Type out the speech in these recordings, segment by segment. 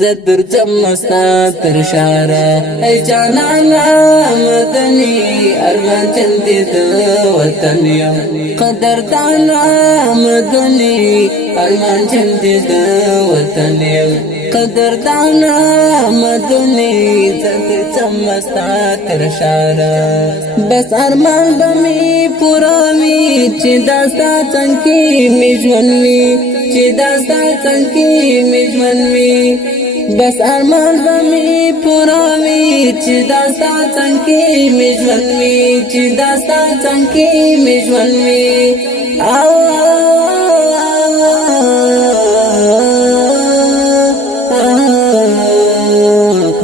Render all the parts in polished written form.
زدر جمستا ترشارا ای جانانا مدنی ارمان چندی دو وطن یم قدردانا مدنی ارمان چندی دو وطن یم قدردانا مدنی زدر جمستا ترشارا بس ارمان بمی پوراوی چی داستا چنکی میجونوی چی داستا چنکی میجونوی بس ارمان بمی پوراوی چی داستا چنکی میجونوی چی داستا چنکی میجونوی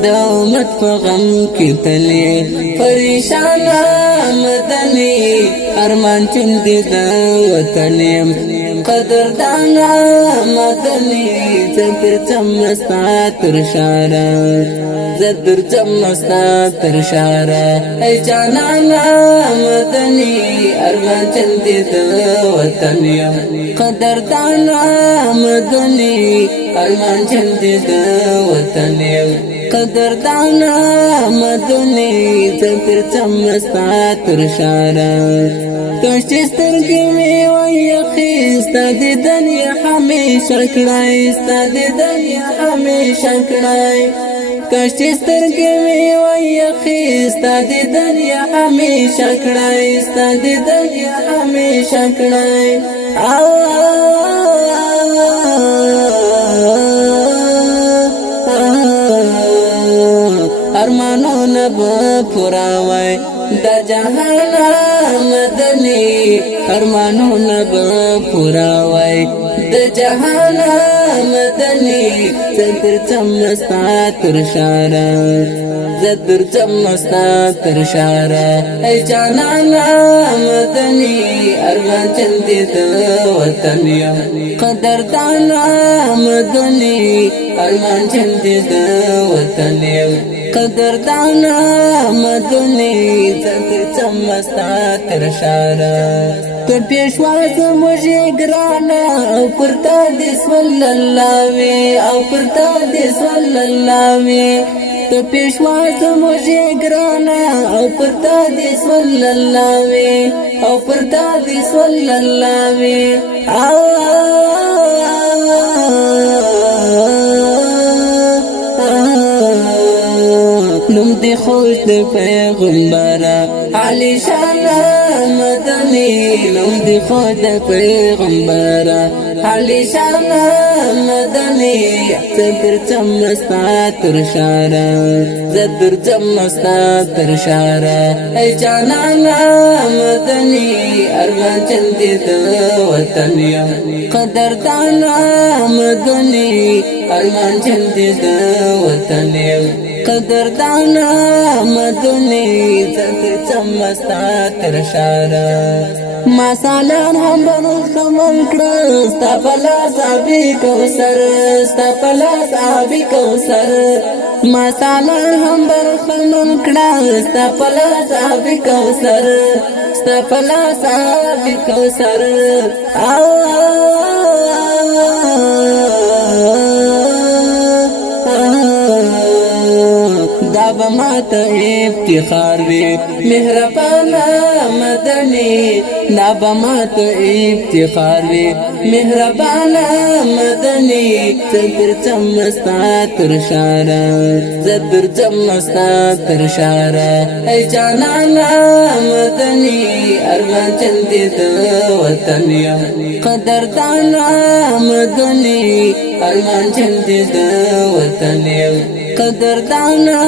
دومت فغم کی تلی پریشان مدنی ارمان چندی دا وطنیم قدردانا مدنی زدر چمستا ترشارا زدر چمستا ترشارا ای جانانا مدنی ارمان چندی دا وطنیم قدردانا مدنی ارمان چندی دا وطنیم قدردانا مدنی زدر چمستا ترشارا توشتی سترگی می ویخی ستا دی دنیا ہمیشہ کڑائی ستا دی دنیا ہمیشہ کڑائی توشتی سترگی می ویخی ستا دی دنیا ہمیشہ کڑائی ستا دی دنیا ہمیشہ کڑائی ارمانو نب پوراوی دا جہانا مدنی ارمانو نب پوراوی دا جہانا مدنی زدر چمستا ترشارا زدر چمستا ترشارا ای جانانا مدنی ارمان چندی دا وطن یم قدردانا مدنی ارمان چندی دا وطن یم قدردانا مدنی زدر چمستا ترشارا تو پیشواز مجھے گرانا او پرتا دی صلی اللہ وی او پرتا دی صلی اللہ وی تو پیشواز مجھے گرانا او پرتا دی صلی اللہ وی او پرتا دی صلی اللہ وی نم دی خوش دی پیغمبرا علی شان مدنی نم دی خوش دی پیغمبرا علی شان مدنی زدر چمستا ترشارا زدر چمستا ترشارا ای جانانا مدنی ارمان چندی دا وطن یم قدردانا مدنی ارمان چندی دا وطن یم قدردانا مدنی زدر چمستا ترشارا ما سالان هم بنخمن کرد ستا پلاس آبی کوثر ستا پلاس آبی کوثر ما سالان هم بنخمن کرد ستا پلاس آبی کوثر ستا پلاس آبی کوثر دا بمات افتخار وی مهربانا مدنی دا بمات افتخار وی مهربانا مدنی زدر چمستا ترشارا زدر چمستا ترشارا ای جانانا مدنی ارمان چندی دا وطن یم قدردانا مدنی ارمان چندی دا وطن یم قدردانا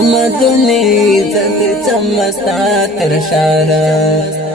مدنی زدر چمستا ترشارا